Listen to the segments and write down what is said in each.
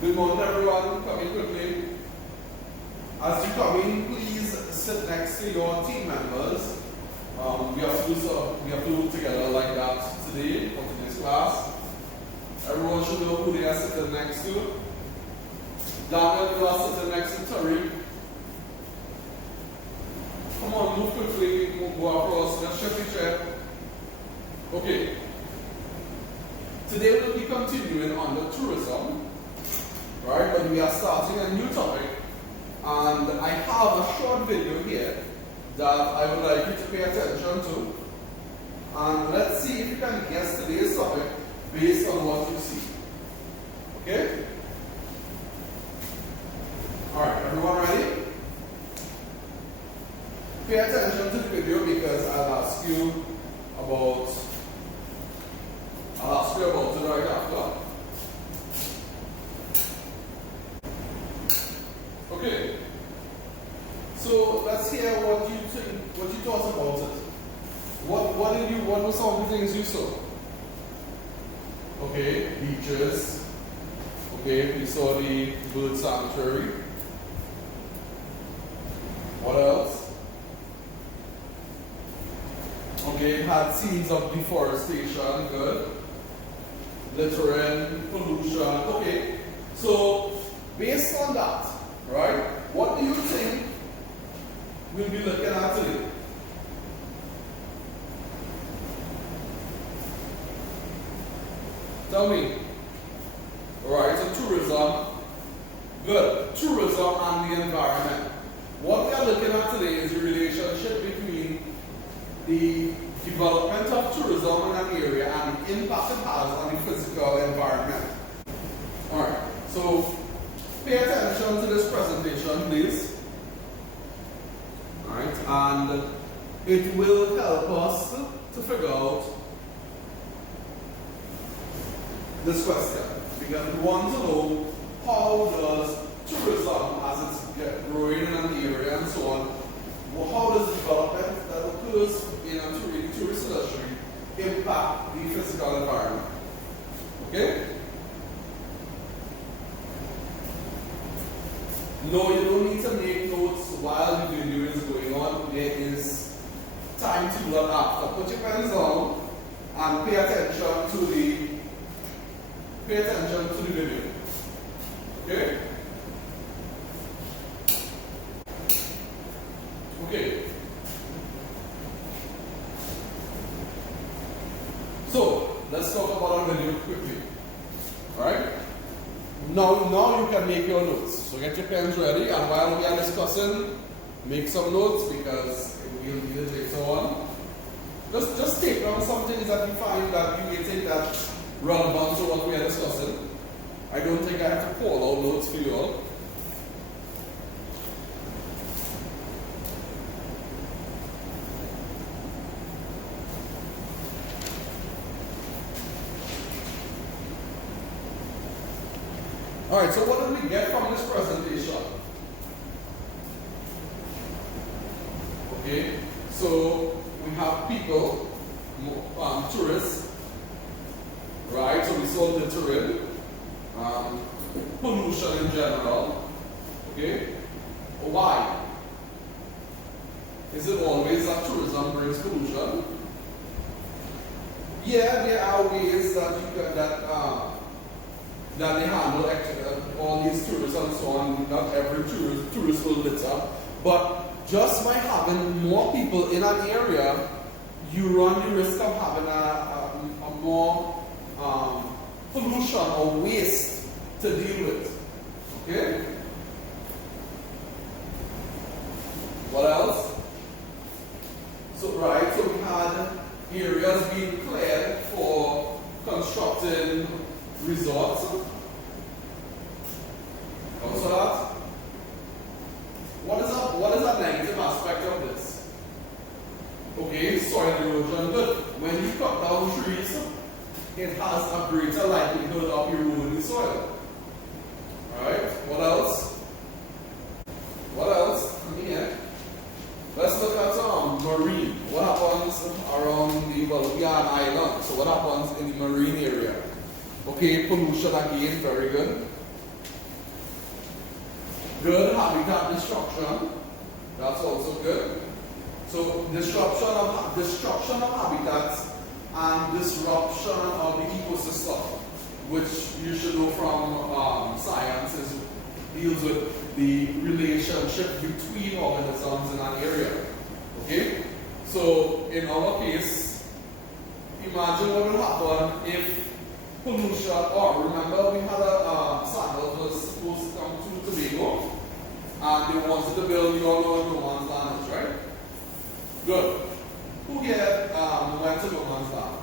Good morning, everyone. Come in quickly. As you come in, please sit next to your team members. We have to do together like that today for today's class. Everyone should know who they are sitting next to. Daniel, you are sitting next to Tariq. Come on, move quickly. Go across. Let's shift each other. Okay. Today we'll be continuing on the tourism. Right, but we are starting a new topic, and I have a short video here that I would like you to pay attention to, and let's see if you can guess today's topic based on what you see. Okay? Alright, everyone ready? Pay attention to the video because I'll ask you about it right after. Okay, so let's hear what you think, what you thought about it. What were some of the things you saw? Okay, beaches. Okay, we saw the bird sanctuary. What else? Okay, had scenes of deforestation, good. Littering, pollution, okay. So, based on that, right? What do you think we'll be looking at today? Tell me. Alright, so tourism. Good. Tourism and the environment. What we are looking at today is the relationship between the development of tourism in an area and the impact it has on the physical environment. Alright, so pay attention to this presentation, please. Alright, and it will help us to figure out this question. Because we want to know how does tourism, as it's growing in an area and so on, how does development that occurs in a tourist industry impact the physical environment? Okay? No, you don't need to make notes while the video is going on. There is time to do that after. Put your pens down and pay attention to the video. Okay? Okay. So let's talk about our video quickly. Alright? Now you can make your notes. So get your pens ready, and while we are discussing, make some notes because we'll need it later on. Just take down some things that you find that you may think that relevant to what we are discussing. I don't think I have to call out notes for you all. Alright, so what did we get from this presentation? Okay, so we have people, tourists, right? So we saw littering, pollution in general. Okay, why? Is it always that tourism brings pollution? Yeah, there are ways that you can, that they handle all these tourists and so on. Not every tourist will litter, but just by having more people in an area, you run the risk of having a more pollution or waste to deal with. Okay? What else? So we had areas being cleared for constructing resorts. Also that. What is a negative aspect of this? Okay, soil erosion. Good. When you cut down trees, it has a greater likelihood of eroding the soil. Alright, what else? What else? Here. Let's look at marine. What happens around the, well, we are an island, so what happens in the marine area? Okay, pollution again, very good. Good habitat destruction. That's also good. So destruction of habitats and disruption of the ecosystem, which you should know from science, deals with the relationship between organisms in an area. Okay? So in our case, imagine what will happen if pollution, or remember we had a sample that was supposed to come to Tobago, and they wanted to build, you all know what no man's land is, right? Good. Who here went to no man's land?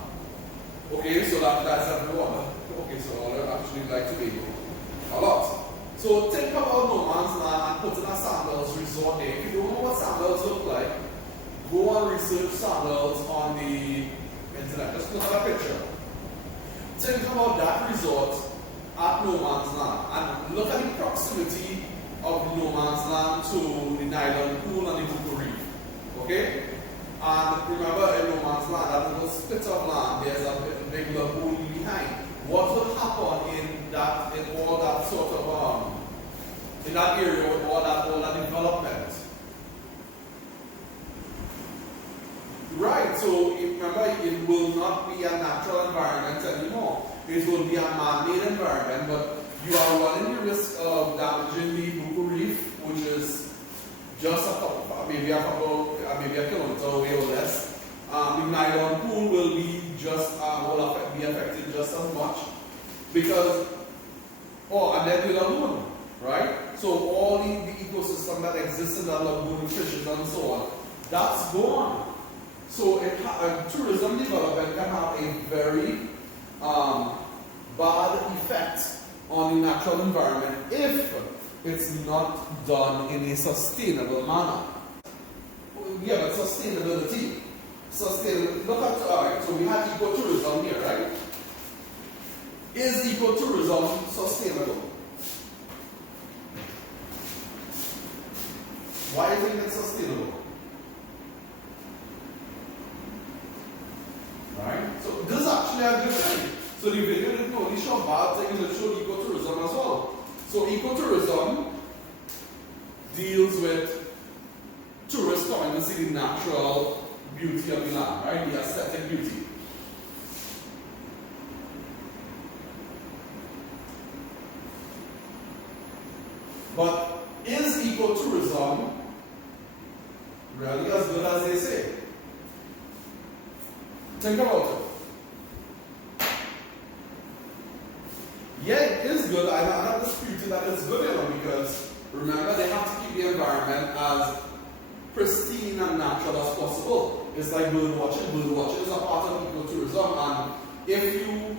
Okay, so that's everyone. Okay, so all actually like Tobago. A lot. So think about no man's land and put in a sandals resort there. If you don't know what sandals look like, go and research sandals on the internet. Just look at a picture. Think about that resort at no man's land and look at the proximity of no man's land to the nylon pool and the Buko reef. Okay? And remember, in no man's land, that little split of land, there's a big lagoon behind. What will happen in all that sort of in that area with all that development? Right, so remember, it will not be a natural environment anymore. It will be a man-made environment, but you are running the risk of damaging the Buko reef, which is just maybe a kilometer away or less. The nylon pool will be be affected just as much because, and then the lagoon, right? So all the ecosystem that exists in that lagoon, fishes and so on, that's gone. So tourism development can have a very bad effect on the natural environment if it's not done in a sustainable manner. Yeah, but sustainability. Look at, alright, so we have ecotourism here, right? Is ecotourism sustainable? Why do you think it's sustainable? Right? So this is actually a good thing. So the video didn't only show bad things, it showed ecotourism as well. So ecotourism deals with tourists coming to see the natural beauty of the land, right? The aesthetic beauty. But is ecotourism really as good as they say? Think about it. Yeah, it is good. I'm not disputing that it's good enough because remember they have to keep the environment as pristine and natural as possible. It's like bird watching. Bird watching is a part of ecotourism, and if you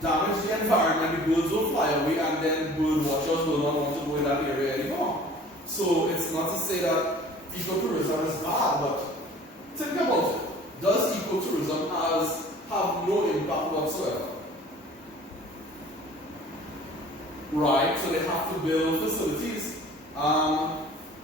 damage the environment, the birds will fly away, and then bird watchers will not want to go in that area anymore. So it's not to say that ecotourism is bad, but think about it. Does ecotourism have no impact whatsoever? Right, so they have to build facilities.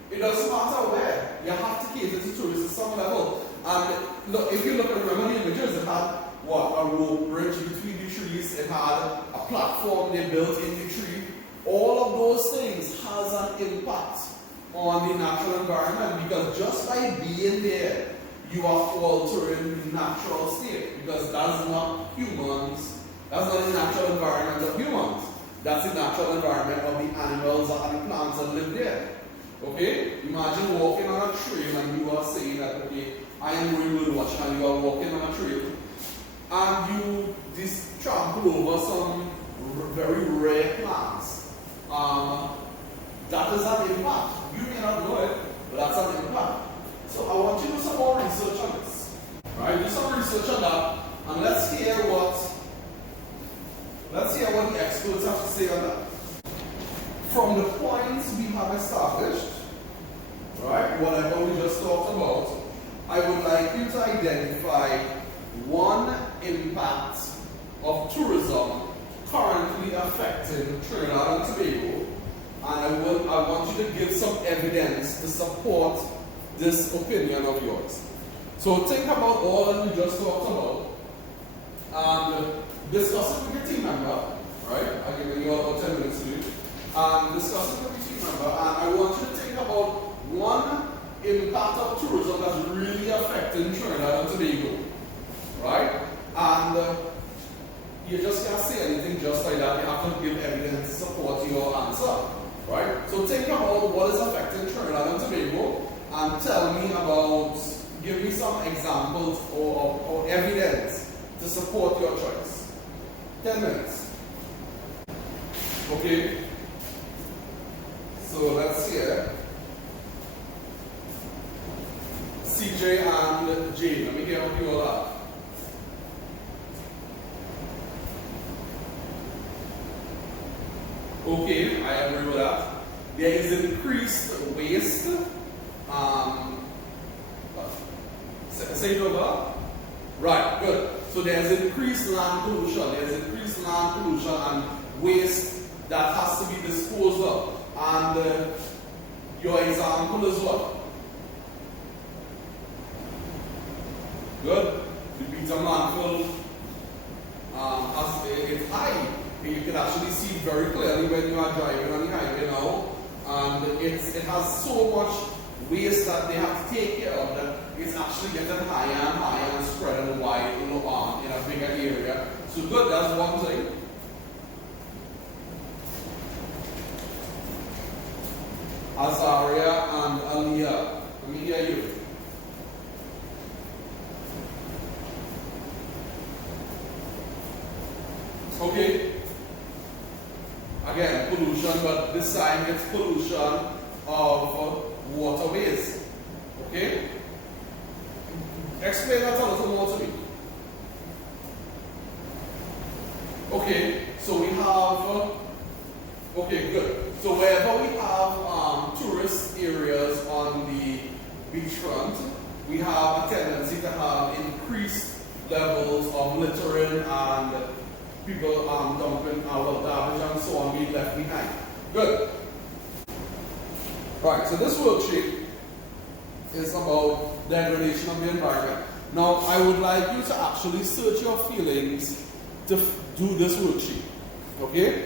It doesn't matter where. You have to cater to tourists at some level. And look, if you look at remember the images, it had a rope bridge between the trees. It had a platform they built in the tree. All of those things has an impact on the natural environment because just by being there, you are altering the natural state because that's not humans. That's not the natural environment of humans. That's the natural environment of the animals and the plants that live there. Okay? Imagine walking on a trail and you are saying that, okay, I am going bird watching, and you are walking on a trail and you trample over some very rare plants. That is an impact. You may not know it, but that's an impact. So I want you to do some more research on this. Right? Do some research on that, and let's hear what the experts have to say on that. From the points we have established, right, whatever we just talked about, I would like you to identify one impact of tourism currently affecting Trinidad and Tobago, and I want you to give some evidence to support this opinion of yours. So think about all that we just talked about and discuss it with your team member, right? I'll give you about 10 minutes to do it. Discuss it with your team member and to give evidence to support your answer, right? So think about what is affecting Trinidad and Tobago and tell me about, give me some examples or evidence to support your choice. 10 minutes. Okay? So let's hear CJ and Jane. Let me hear what you all have. Okay, I agree with that. There is increased waste. Say it over. Right, good. So there's increased land pollution. There's increased land pollution and waste that has to be disposed of. And your example is what? Good. The Peter landfill it's high. You can actually see very clearly when you are driving on the highway now. And it has so much waste that they have to take care of that it's actually getting higher and higher and spreading wide in a bigger area. So good, that's one thing. Azaria and Aliyah, let me hear you. Okay. Again, pollution, but this time it's pollution of waterways. Okay? Explain that a little more to me. Okay, so we have, okay, good. So wherever we have tourist areas on the beachfront, we have a tendency to have increased levels of littering and people dumping our garbage and so on being left behind. Good. Right, so this worksheet is about degradation of the environment. Now, I would like you to actually search your feelings to do this worksheet. Okay?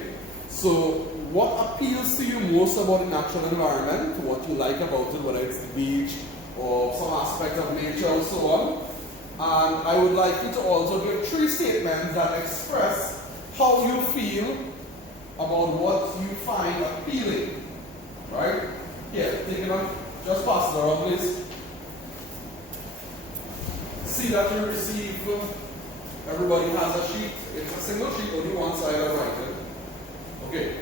So, what appeals to you most about the natural environment, what you like about it, whether it's the beach or some aspect of nature and so on. And I would like you to also give 3 statements that express how you feel about what you find appealing. Right? Here, take it on. Just pass it around, please. See that you receive. Everybody has a sheet. It's a single sheet, only one side of writing. Okay.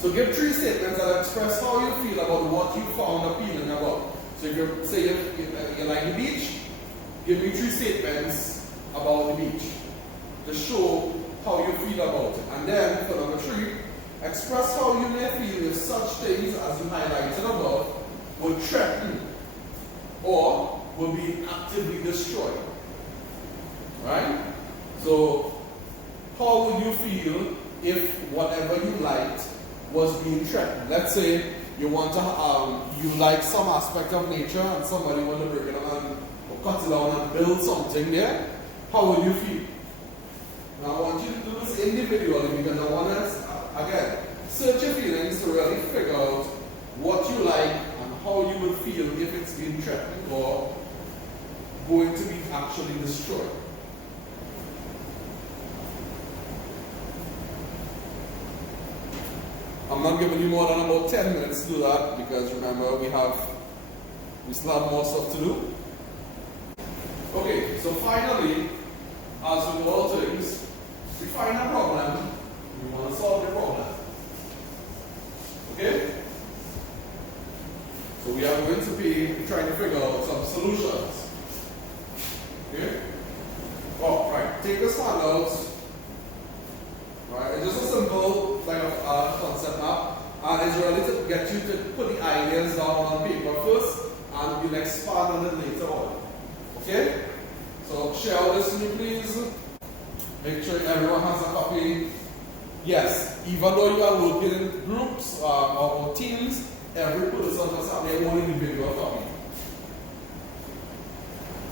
So give 3 statements that express how you feel about what you found appealing about. So if you say you like the beach, give me 3 statements about the beach to show how you feel about it. And then, for number 3, express how you may feel if such things as you highlighted above would threaten or will be actively destroyed. Right? So, how would you feel if whatever you liked was being threatened? Let's say you want to, you like some aspect of nature and somebody want to break it down or cut it down and build something there. How would you feel? Now I want you to do this individually because I want to, again, search your feelings to really figure out what you like and how you would feel if it's being threatened or going to be actually destroyed. I'm not giving you more than about 10 minutes to do that because remember we still have more stuff to do. Okay, so finally, as with all things, we find a problem, we want to solve the problem. Okay? So we are going to be trying to figure out some solutions. Okay? Oh, right. Take this handout. Right? It's just a simple like a concept map, and it's really to get you to put the ideas down on paper first, and we'll expand on it later on. Okay? So share this with me, please. Make sure everyone has a copy. Yes, even though you are working in groups or teams, every person must have their own individual copy.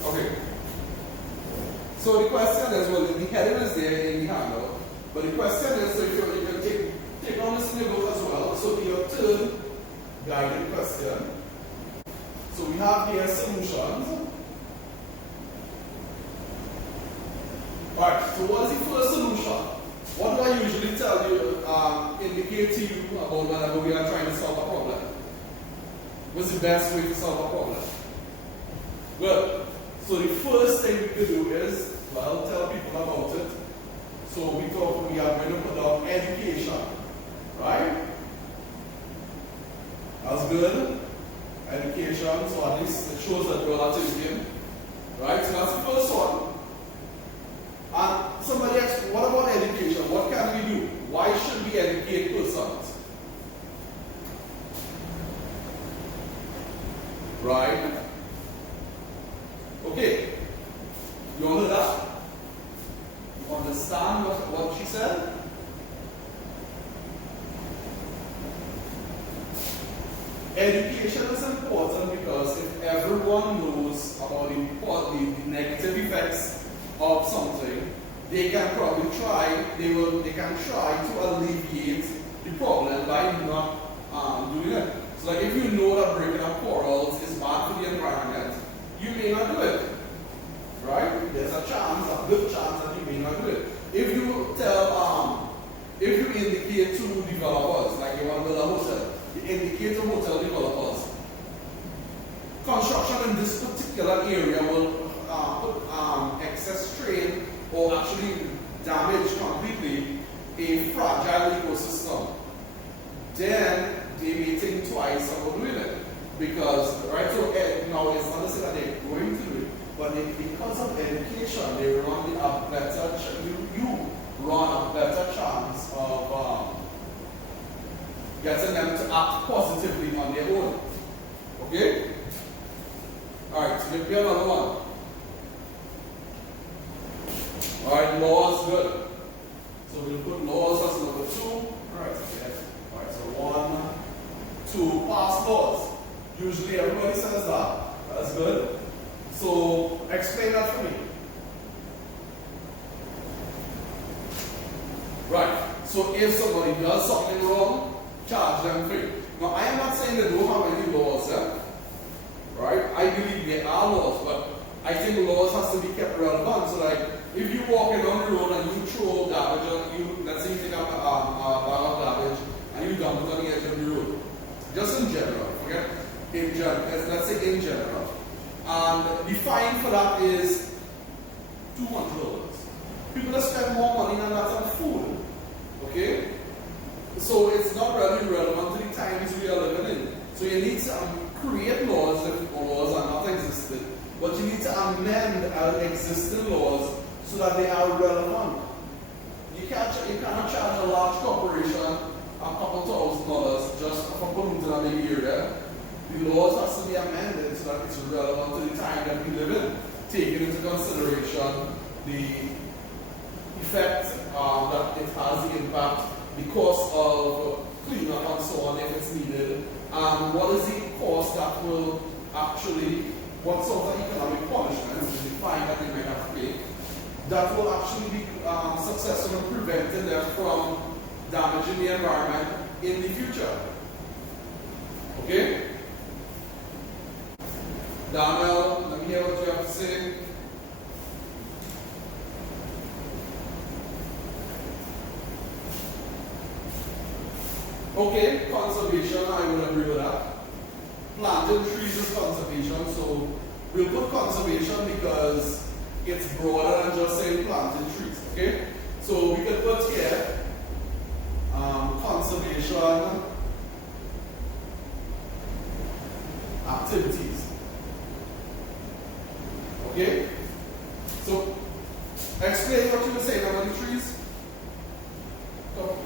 Okay. So the question is, well, the heading is there in the handout, but the question is, so if you can take on this in your book as well. So your third guided question. So we have here solutions. Alright, so what is the first solution? What do I usually tell tell you, indicate to you about whenever we are trying to solve a problem? What's the best way to solve a problem? Well, so the first thing we could do is, well, tell people about it. So we are going to put down education, right? That's good. Education, so at least it shows that you're not thinking, right? So that's the first one. And somebody asks, what about education? What can we do? Why should we educate persons? Right? Okay. You all heard that? You understand what she said? Education is important because if everyone knows about the negative effects of something, they can probably they can try to alleviate the problem by not doing it. So like if you know that breaking up corals is bad for the environment, you may not do it. Right? There's a chance, a good chance that you may not do it. If you indicate to developers, like you want to build a hotel, you indicate to hotel developers, construction in this particular area will put excess strain or actually damage completely a fragile ecosystem. Then they may think twice about doing it. Because, right, so now it's not to say that they're going to do it, but because of education, they run a better, you run a better chance of getting them to act positively on their own. Okay? Alright, so give me another one. Alright, laws, good. So we'll put laws as number 2. Alright, okay. Alright, so 1, 2, pass laws. Usually everybody says that. That's good. So explain that for me. Right. So if somebody does something wrong, charge them free. Now I am not saying they don't have any laws, right? I believe there are laws, but I think laws has to be kept relevant. So like if you're walking on the road and you throw garbage on let's say you take a bag of garbage and you dump it on the edge of the road. Just in general, okay? Let's say in general. And the fine for that is $200. People that spend more money than that on food. Okay? So it's not really relevant to the times we are living in. So you need to create laws if laws are not existed. But you need to amend existing laws so that they are relevant. You cannot charge a large corporation a couple $1,000 just for polluting a big area. The laws has to be amended so that it's relevant to the time that we live in, taking into consideration the effect that it has, the impact, the cost of cleanup and so on if it's needed, and what is the cost that will actually, what sort of economic punishment, which is the fine that they might have to pay, that will actually be successful in preventing them from damaging the environment in the future. Okay? Daniel, let me hear what you have to say. Okay, conservation, I would agree with that. Planting trees is conservation, so we'll put conservation because it's broader than just saying planting trees, okay? So we could put here conservation activities. Okay? So, explain what you were saying about the trees.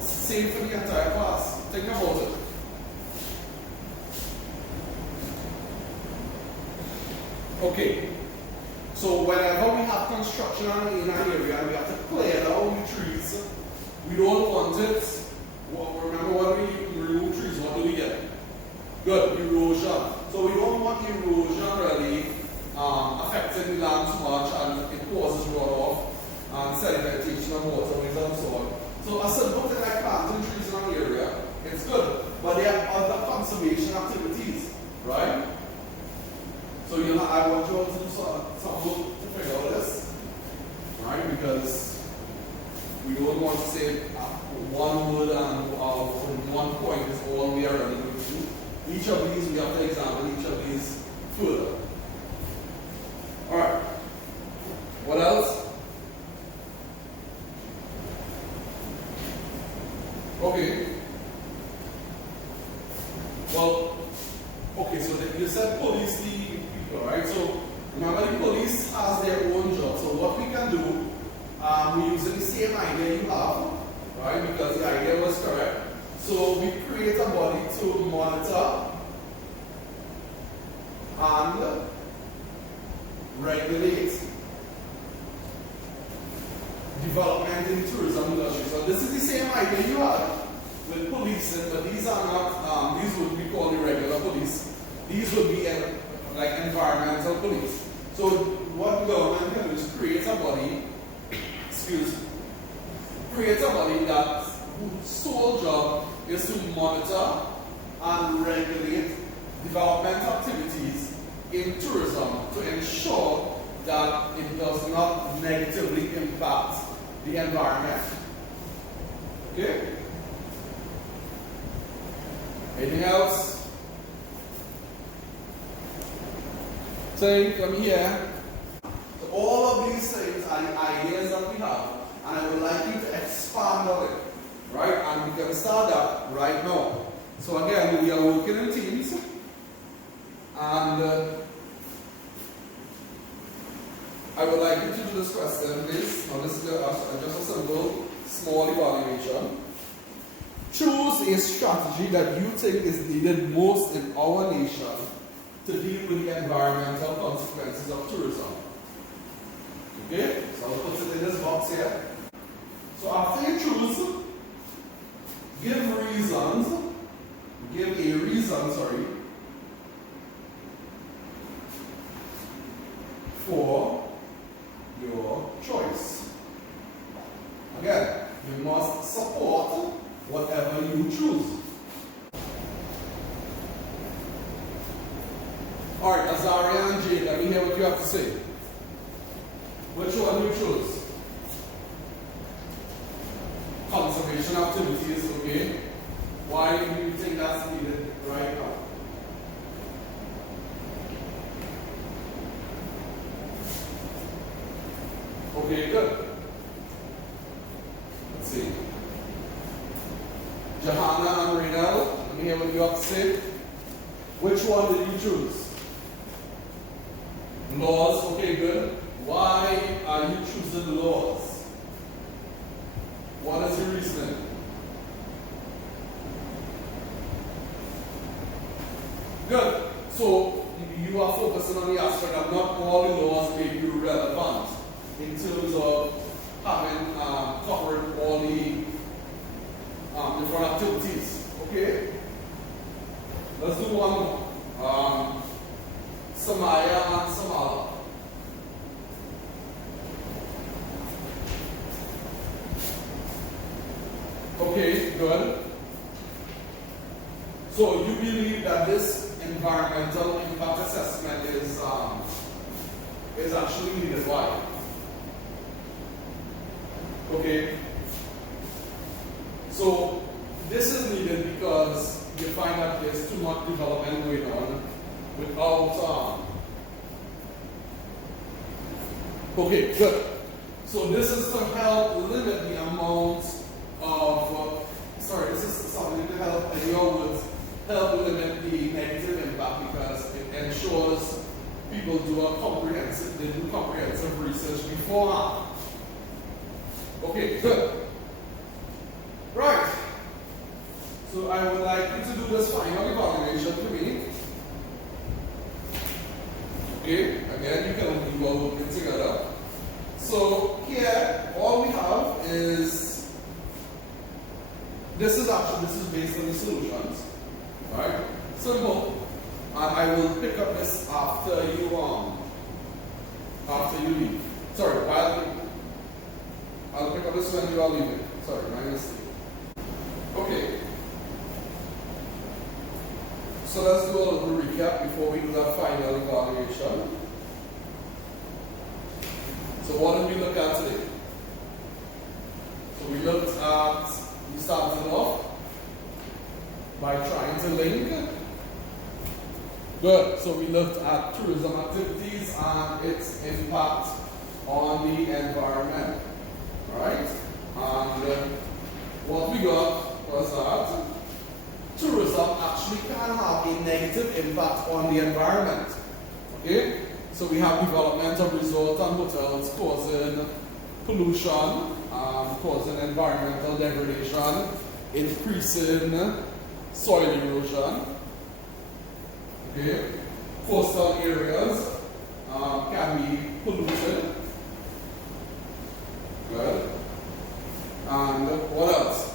Same for the entire class. Think about it. Okay. So, whenever we have construction in our area, we have to clear down the trees. We don't want it. Well, remember when we remove trees, what do we get? Good, erosion. So, we don't want erosion really affecting the land too much, and it causes runoff and sedimentation of waterways and so on. So a simple thing like planting trees in an area, it's good, but there are other conservation activities, right? So I want you all to do some work to figure out this, right? Because we don't want to say one Okay. Well, okay, so you said police the people, right? So remember the police has their own job. So what we can do, we use the same idea you have, right? Because the idea was correct. So we create a body to monitor and regulate development in tourism industry. So this is the same idea you had with policing, but these are not, these would be called irregular police. These would be like environmental police. So what the government can do is create a body, create a body that whose sole job is to monitor and regulate development activities in tourism to ensure that it does not negatively impact the environment. Okay? Anything else? Saying, come here. So all of these things are the ideas that we have, and I would like you to expand on it, right? And we can start that right now. So again, we are working in teams, and I would like you to do this question, please. Now this is just a simple, small evaluation. Choose a strategy that you think is needed most in our nation to deal with the environmental consequences of tourism. Okay? So I'll put it in this box here. So after you choose, give a reason, for your choice. Again, you must support whatever you choose. Alright, Azaria and Jade, let me hear what you have to say. Which one you choose? Conservation activities, okay? Why do you think that's needed right now? Okay, good. Let's see. Johanna and Reynald, let me hear what you have to say. Which one did you choose? Laws, okay, good. Why are you choosing laws? What is your reasoning? Good. So you are focusing on the aspect of not all the laws make you relevant in terms of having covered all the different activities. Okay? Let's do one more. Samaya and Samala. Okay, good. So you believe that this environmental impact assessment is actually needed. Why? Okay. So this is needed because you find that there's too much development going on without okay, good. So this is to help limit the amount of this is something to help, in your words, help limit the negative impact because it ensures people do comprehensive research beforehand. Okay, good. Right. So I would like you to do this final evaluation to me. Okay, again, you are working together. So here, all we have is, this is based on the solutions. Right? Simple. And I will pick up this after you leave. Sorry, I'll pick up this when you are leaving. Sorry, my mistake. Okay. So let's do a little recap before we do that final evaluation. So what did we look at today? So we started off by trying to link. Good. So we looked at tourism activities and its impact on the environment. Alright? And what we got was that tourism actually can have a negative impact on the environment. Okay? So we have development of resorts and hotels causing pollution, causing environmental degradation, increasing soil erosion. Okay? Coastal areas can be polluted. Good. And what else?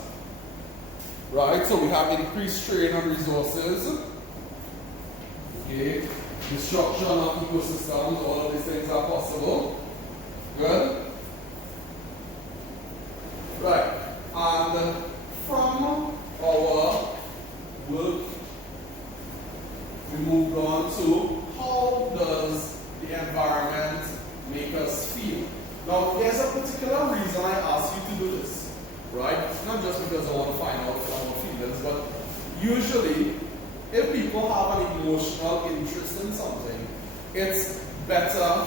Right, so we have increased strain on resources. Okay. Destruction of ecosystems, all of these things are possible. Good. Right. And from our work, we moved on to how does the environment make us feel? Now, there's a particular reason I asked you to do this, right? Not just because I want to find out our feelings, but usually, if people have an emotional interest in something, it's better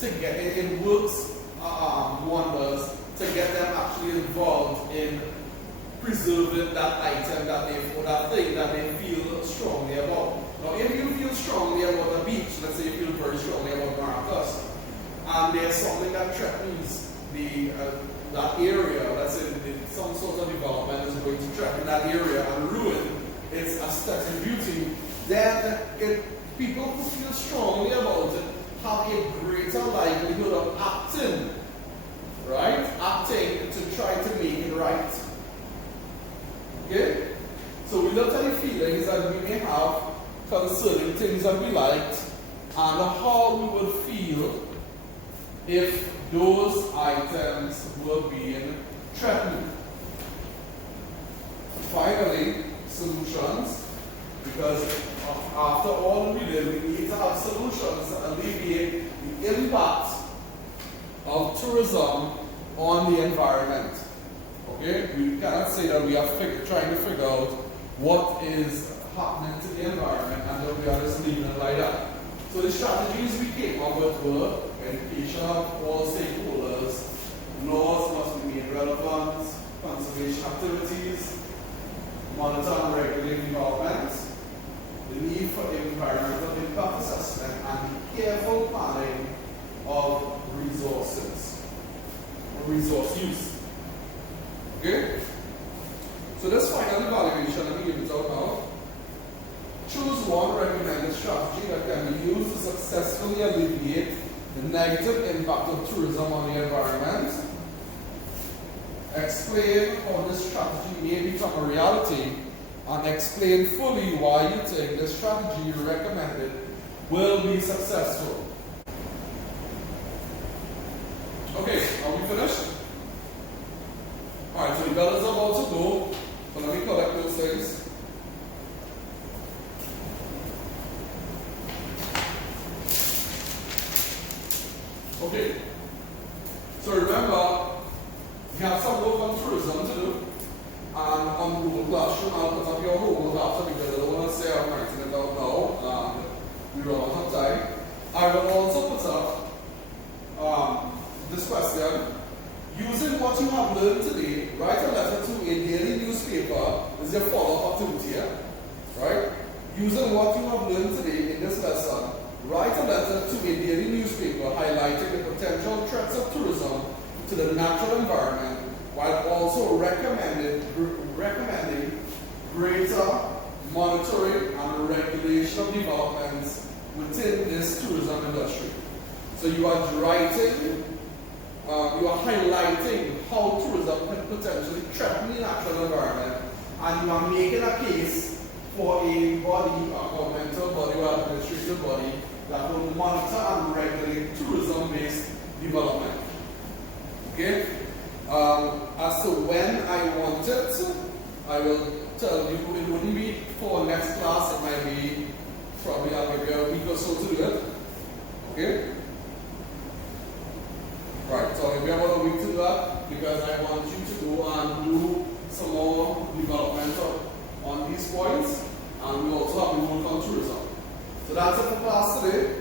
to get it. It works wonders to get them actually involved in preserving that item that they, or that thing that they feel strongly about. Now, if you feel strongly about a beach, let's say you feel very strongly about Maracas, and there's something that threatens that area, let's say some sort of development is going to threaten that area and ruin its aesthetic beauty, then people who feel strongly about it have a greater likelihood of acting, right? Acting to try to make it right. Okay? So we looked at the feelings that we may have concerning things that we liked and how we would feel if those items were being threatened. Finally, solutions, because after all we did, we need to have solutions to alleviate the impact of tourism on the environment. Okay? We cannot say that we are trying to figure out what is happening to the environment and that we are just leaving it like that. So the strategies we came up with were education of all stakeholders, laws must be made relevant, conservation activities, monitor and regulate development, the need for environmental impact assessment, and careful planning of resources, or resource use. Okay? So this final evaluation, let me give it out now. Choose one recommended strategy that can be used to successfully alleviate the negative impact of tourism on the environment. Explain how this strategy may become a reality and explain fully why you think the strategy you recommended will be successful. Okay, are we finished? Alright, so the bell is about to go, so let me collect those things. Okay, so remember, we have some work on tourism to do, and on Google Classroom, I'll put up your homework after because I don't want to say I'm writing it out now, we run out of time. I will also put up this question. Using what you have learned today, write a letter to a daily newspaper. This is your follow-up activity here, right? Using what you have learned today in this lesson, write a letter to a daily newspaper highlighting the potential threats of tourism to the natural environment while also recommending greater monitoring and regulation of developments within this tourism industry. So you are writing, you are highlighting how tourism can potentially threaten the natural environment, and you are making a case for a body, a governmental body or administrative body that will monitor and regulate tourism-based development. Okay? As to when I want it, I will tell you. It wouldn't be for next class. It might be probably I'll give you a week or so to do it. Okay? Right. So I'll give you about a week to do that because I want you to go and do some more development on these points, and we also have the work on tourism. So that's it for class today.